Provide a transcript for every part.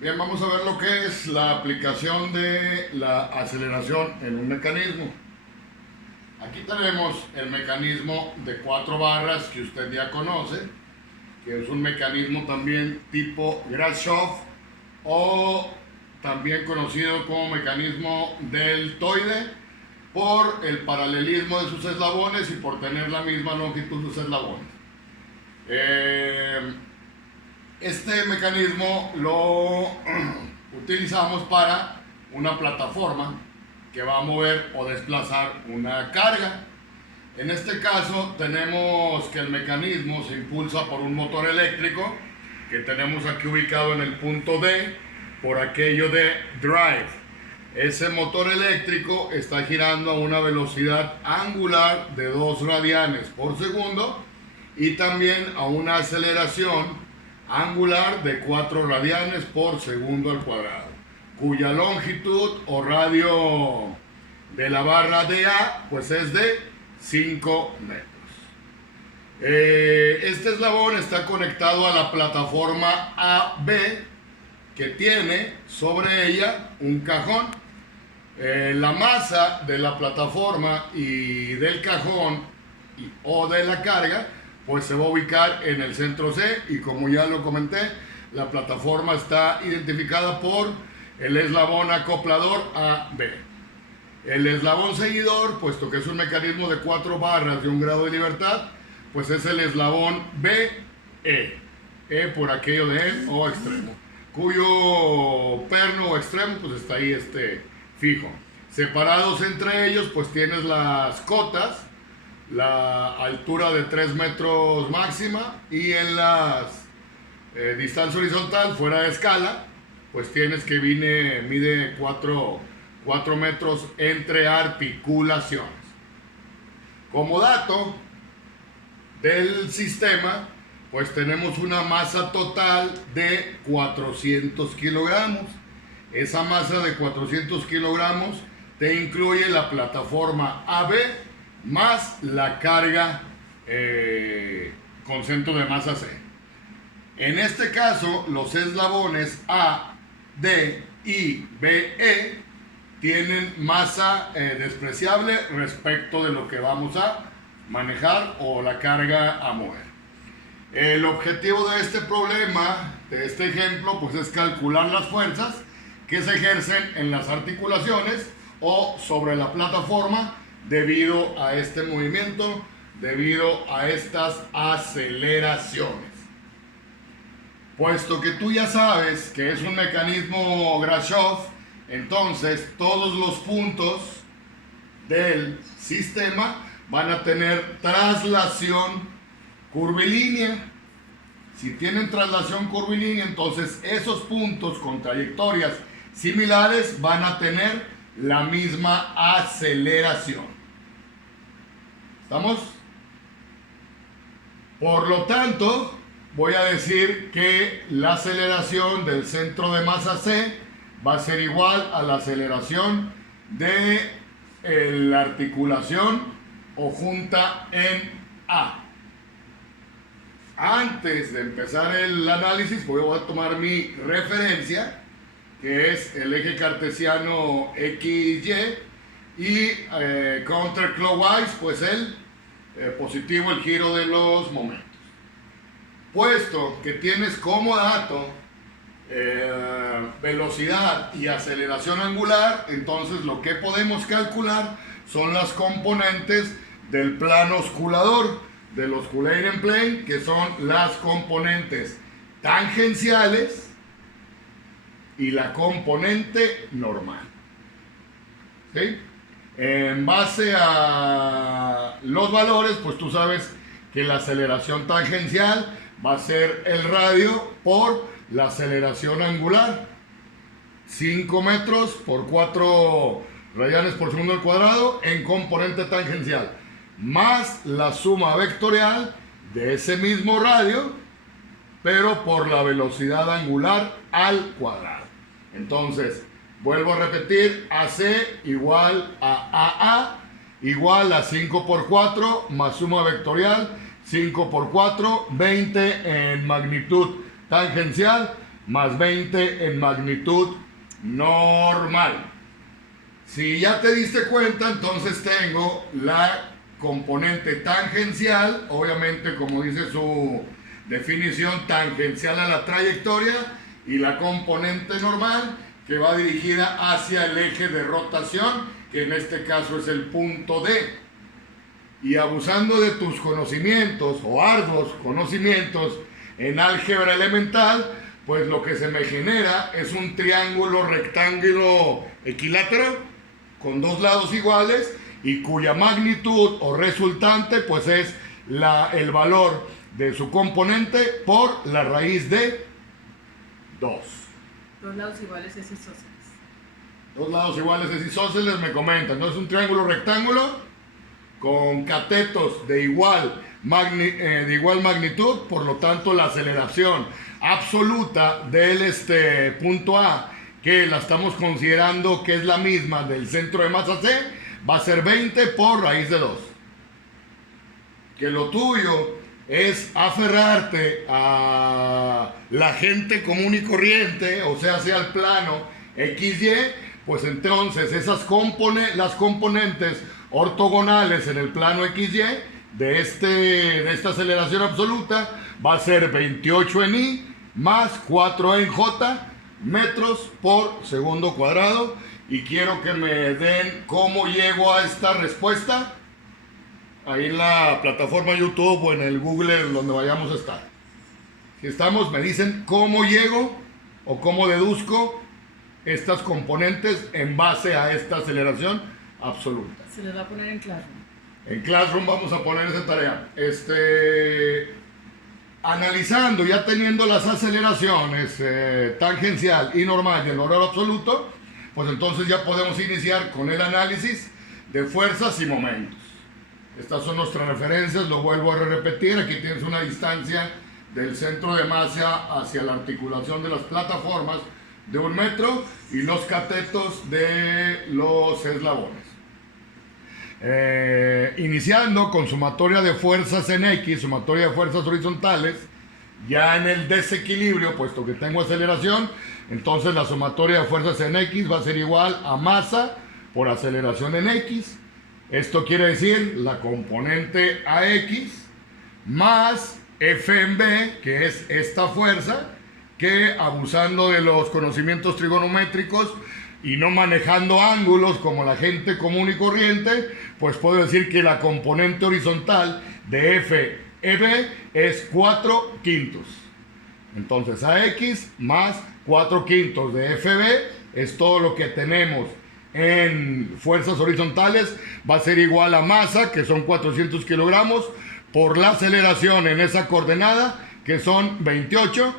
Bien, vamos a ver lo que es la aplicación de la aceleración en un mecanismo. Aquí tenemos el mecanismo de 4 barras que usted ya conoce, que es un mecanismo también tipo Grashof o también conocido como mecanismo deltoide por el paralelismo de sus eslabones y por tener la misma longitud de sus eslabones. Este mecanismo lo utilizamos para una plataforma que va a mover o desplazar una carga. En este caso tenemos que el mecanismo se impulsa por un motor eléctrico que tenemos aquí ubicado en el punto D por aquello de drive. Ese motor eléctrico está girando a una velocidad angular de 2 radianes por segundo y también a una aceleración angular de 4 radianes por segundo al cuadrado, cuya longitud o radio de la barra DA pues es de 5 metros. Este eslabón está conectado a la plataforma AB que tiene sobre ella un cajón. La masa de la plataforma y del cajón o de la carga pues se va a ubicar en el centro C y como ya lo comenté, la plataforma está identificada por el eslabón acoplador AB. El eslabón seguidor, puesto que es un mecanismo de 4 barras de un grado de libertad, pues es el eslabón BE, E por aquello de en o extremo, cuyo perno o extremo pues está ahí fijo. Separados entre ellos pues tienes las cotas, la altura de 3 metros máxima y en la distancia horizontal fuera de escala pues tienes que mide 4 metros entre articulaciones. Como dato del sistema pues tenemos una masa total de 400 kilogramos. Esa masa de 400 kilogramos te incluye la plataforma AB más la carga con centro de masa C. En este caso, los eslabones A, D y BE tienen masa despreciable respecto de lo que vamos a manejar o la carga a mover. El objetivo de este problema, de este ejemplo, pues es calcular las fuerzas que se ejercen en las articulaciones o sobre la plataforma debido a este movimiento, debido a estas aceleraciones. Puesto que tú ya sabes que es un mecanismo Grashof, entonces todos los puntos del sistema van a tener traslación curvilínea. Si tienen traslación curvilínea, entonces esos puntos con trayectorias similares van a tener la misma aceleración. ¿Estamos? Por lo tanto, voy a decir que la aceleración del centro de masa C va a ser igual a la aceleración de la articulación o junta en A. Antes de empezar el análisis, voy a tomar mi referencia, que es el eje cartesiano XY y counterclockwise, pues el positivo, el giro de los momentos. Puesto que tienes como dato velocidad y aceleración angular, entonces lo que podemos calcular son las componentes del plano osculador, del osculating plane, que son las componentes tangenciales y la componente normal. ¿Sí? En base a los valores, pues tú sabes que la aceleración tangencial va a ser el radio por la aceleración angular. 5 metros por 4 radianes por segundo al cuadrado en componente tangencial, más la suma vectorial de ese mismo radio, pero por la velocidad angular al cuadrado. Entonces, vuelvo a repetir, AC igual a AA igual a 5 por 4 más suma vectorial 5 por 4, 20 en magnitud tangencial más 20 en magnitud normal. Si ya te diste cuenta, entonces tengo la componente tangencial, obviamente como dice su definición, tangencial a la trayectoria, y la componente normal, que va dirigida hacia el eje de rotación, que en este caso es el punto D. Y abusando de tus conocimientos o arduos conocimientos en álgebra elemental, pues lo que se me genera es un triángulo rectángulo equilátero con dos lados iguales y cuya magnitud o resultante pues es el valor de su componente por la raíz de 2. Dos lados iguales es isósceles. Dos lados iguales es isósceles, me comentan. Entonces un triángulo rectángulo con catetos de igual magnitud, por lo tanto la aceleración absoluta del punto A, que la estamos considerando que es la misma del centro de masa C, va a ser 20 por raíz de 2. Que lo tuyo es aferrarte a la gente común y corriente, o sea, al plano XY, pues entonces las componentes ortogonales en el plano XY de esta aceleración absoluta va a ser 28 en I más 4 en J metros por segundo cuadrado. Y quiero que me den cómo llego a esta respuesta ahí en la plataforma YouTube o en el Google, donde vayamos a estar. Si estamos, me dicen cómo llego o cómo deduzco estas componentes en base a esta aceleración absoluta. Se les va a poner en Classroom. En Classroom vamos a poner esa tarea. Analizando, ya teniendo las aceleraciones tangencial y normal y el valor absoluto, pues entonces ya podemos iniciar con el análisis de fuerzas y momentos. Estas son nuestras referencias, lo vuelvo a repetir. Aquí tienes una distancia del centro de masa hacia la articulación de las plataformas de 1 metro y los catetos de los eslabones. Iniciando con sumatoria de fuerzas en X, sumatoria de fuerzas horizontales, ya en el desequilibrio, puesto que tengo aceleración, entonces la sumatoria de fuerzas en X va a ser igual a masa por aceleración en X. Esto quiere decir la componente AX más F en B, que es esta fuerza, que abusando de los conocimientos trigonométricos y no manejando ángulos como la gente común y corriente, pues puedo decir que la componente horizontal de FEB es 4/5. Entonces AX más 4/5 de FB es todo lo que tenemos en fuerzas horizontales. Va a ser igual a masa, que son 400 kilogramos, por la aceleración en esa coordenada, que son 28,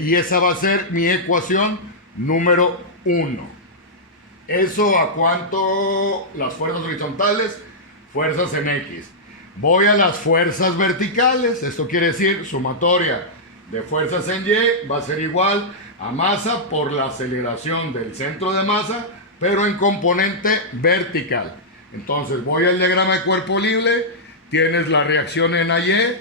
y esa va a ser mi ecuación número 1. Eso a cuanto las fuerzas horizontales, fuerzas en X. Voy a las fuerzas verticales. Esto quiere decir sumatoria de fuerzas en Y va a ser igual a masa por la aceleración del centro de masa, pero en componente vertical. Entonces voy al diagrama de cuerpo libre, tienes la reacción en AY,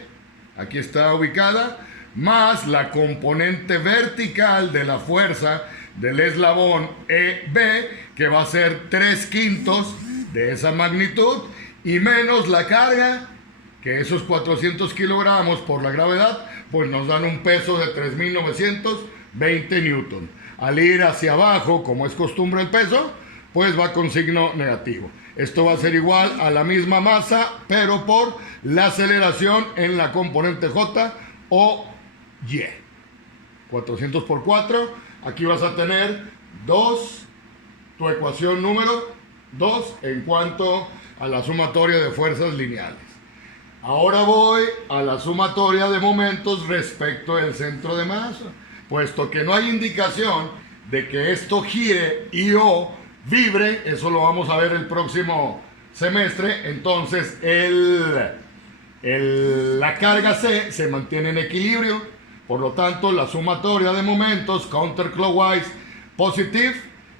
aquí está ubicada, más la componente vertical de la fuerza del eslabón EB, que va a ser 3/5 de esa magnitud, y menos la carga, que esos 400 kilogramos por la gravedad, pues nos dan un peso de 3.920 newton. Al ir hacia abajo, como es costumbre el peso, pues va con signo negativo. Esto va a ser igual a la misma masa, pero por la aceleración en la componente J o Y. 400 por 4, aquí vas a tener 2, tu ecuación número 2 en cuanto a la sumatoria de fuerzas lineales. Ahora voy a la sumatoria de momentos respecto del centro de masa. Puesto que no hay indicación de que esto gire y o vibre, eso lo vamos a ver el próximo semestre, entonces la carga C se mantiene en equilibrio, por lo tanto la sumatoria de momentos counterclockwise positive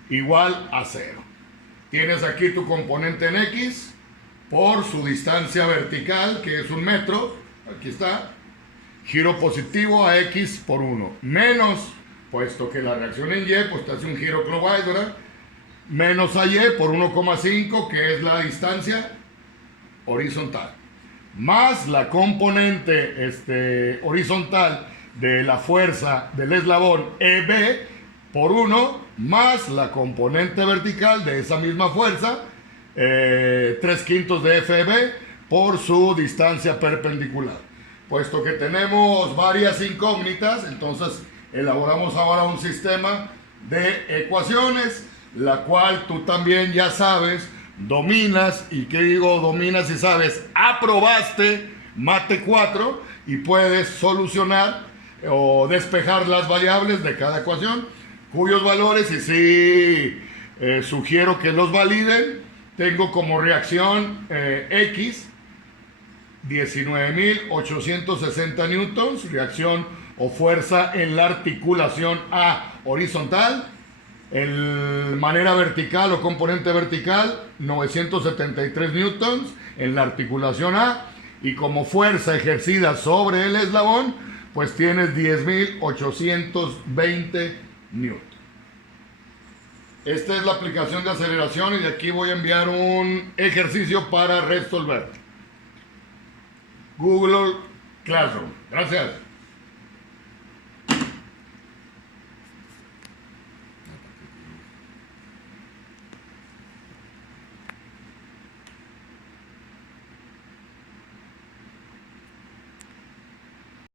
igual a 0. Tienes aquí tu componente en X por su distancia vertical, que es 1 metro, aquí está, giro positivo a X por 1, menos puesto que la reacción en Y pues te hace un giro clockwise, ¿verdad? Menos a Y por 1,5, que es la distancia horizontal, más la componente horizontal de la fuerza del eslabón EB por 1, más la componente vertical de esa misma fuerza, 3/5 de FEB por su distancia perpendicular. Puesto que tenemos varias incógnitas, entonces elaboramos ahora un sistema de ecuaciones, la cual tú también ya sabes, dominas, y qué digo dominas y sabes, aprobaste Mate 4 y puedes solucionar o despejar las variables de cada ecuación, cuyos valores, y sí sugiero que los validen, tengo como reacción X 19.860 newtons, reacción o fuerza en la articulación A horizontal, en manera vertical o componente vertical 973 newtons en la articulación A, y como fuerza ejercida sobre el eslabón pues tienes 10.820 newtons. Esta es la aplicación de aceleración y de aquí voy a enviar un ejercicio para resolver. Google Classroom. Gracias.